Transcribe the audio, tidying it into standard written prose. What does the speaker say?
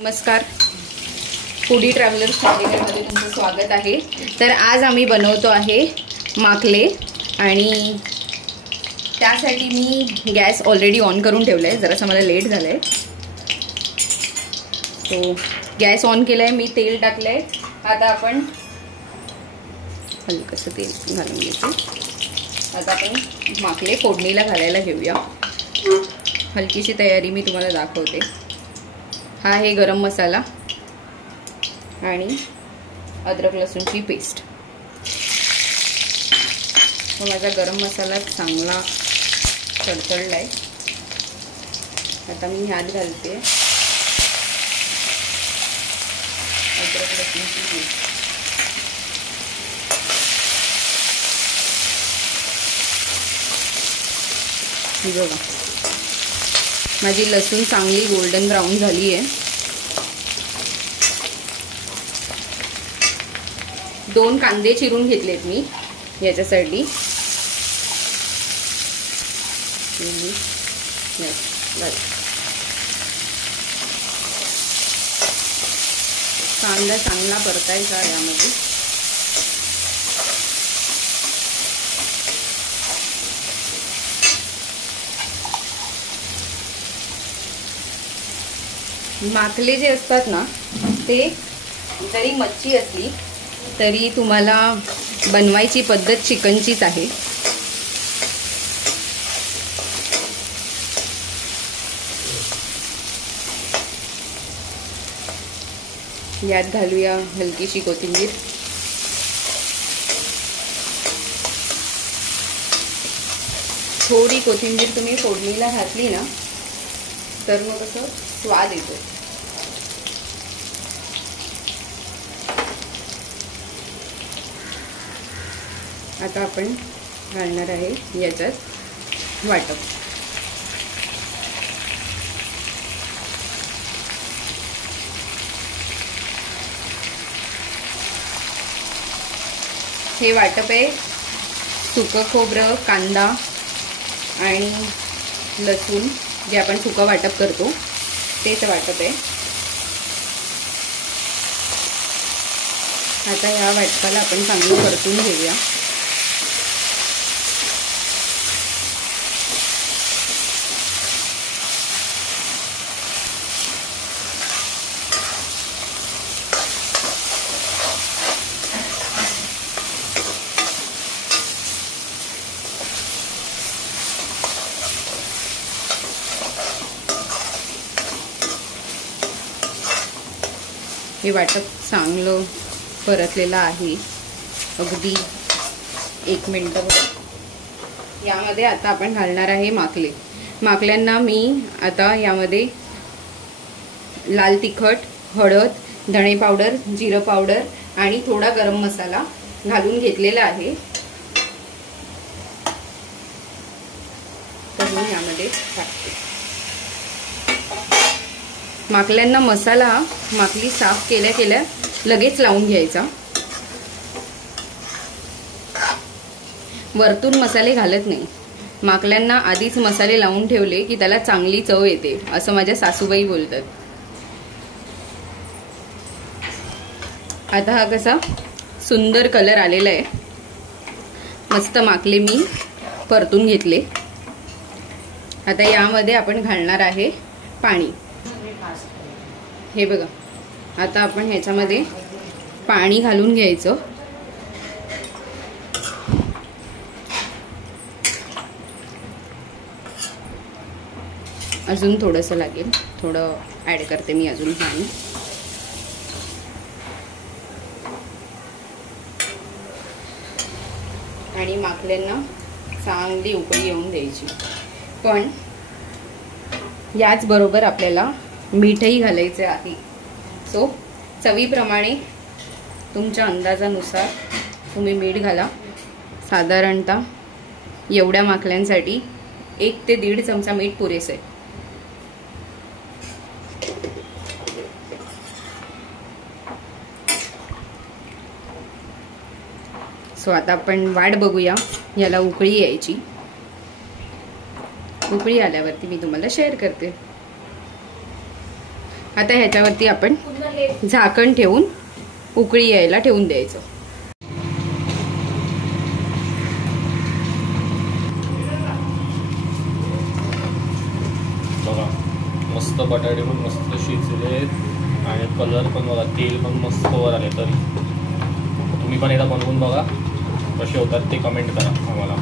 नमस्कार, foodie travellers चॅनलमध्ये तुमचं स्वागत आहे। तर आज आम्ही बनवतो आहे माकले आणि त्यासाठी मी गॅस ऑलरेडी ऑन करून ठेवला आहे। जरासं मला लेट झालं आहे, तो गॅस ऑन केला आहे, मी तेल टाकलं आहे। आता आपण हलकंसं तेल घालून घ्यायचं। आता आपण माकले फोडणीला घालायला घेऊया। हलकीशी तयारी मी तुम्हाला दाखवते। हा आहे गरम मसाला आणि अद्रक लसूणची पेस्ट। माझा गरम मसाला चांगला तडतडलाय। आता मी ह्यात घालते अद्रक लसूणची पेस्ट। बघा, माझी लसूण चांगली गोल्डन ब्राउन झाली आहे। 2 कांदे चिरून घेतलेत मी याच्यासाठी। कांदा चांगला परतायचा यामध्ये। माकले जे असतात ना, ते जरी मच्छी असली तरी तुम्हाला बनवायची पद्धत चिकनचीच आहे। यात घालूया हलकीशी कोथिंबीर। थोडी कोथिंबीर तुम्ही फोडणीला घातली ना तर मग असं स्वाद येतो। आता आपण घालणार आहे याच्यात वाटप। हे वाटप आहे सुकं खोबरं, कांदा आणि लसूण, जे आपण सुकं वाटप करतो तेच वाटप आहे। आता ह्या वाटपाला आपण चांगलं परतून घेऊया। हे वाटप चांगलं परतलेलं आहे, अगदी 1 मिनिट। यामध्ये आता आपण घालणार आहे माकले। माकल्यांना मी आता यामध्ये लाल तिखट, हळद, धणे पावडर, जिरं पावडर आणि थोडा गरम मसाला घालून घेतलेला आहे। तर मी यामध्ये टाकते। माकल्यांना मसाला माकली साफ केल्या केल्या लगेच लावून घ्यायचा। वरतून मसाले घालत नाही। माकल्यांना आधीच मसाले लावून ठेवले की त्याला चांगली चव येते, असं माझ्या सासूबाई बोलतात। आता हा कसा सुंदर कलर आलेला आहे। मस्त माकले मी परतून घेतले। आता यामध्ये आपण घालणार आहे पाणी। हे बघा, आता आपण ह्याच्यामध्ये पाणी घालून घ्यायचं। अजून थोडंसं लागेल, थोडं ऍड करते मी अजून पाणी। आणि माकल्यांना चांगली उकळी येऊन द्यायची। पण याच बरोबर आपल्याला मीठही घालायचे आहे। सो चवीप्रमाणे तुमच्या अंदाजानुसार तुम्ही मीठ घाला। साधारणतः एवढ्या माकल्यांसाठी 1 ते 1.5 चमचा मीठ पुरेसे आहे। सो आता आपण वाट बघूया याला उकळी यायची। उकळी आल्यावरती मी तुम्हाला शेअर करते। आता ह्याच्यावरती आपण झाकण ठेवून उकळी यायला ठेवून द्यायचं. बघा मस्त बटाटे पण मस्त शिजले आणि कलर पण बघा, तेल पण मस्त वर आले. तरी तुम्ही पण एकदा बनवून बघा कसे होतात ते कमेंट करा आम्हाला.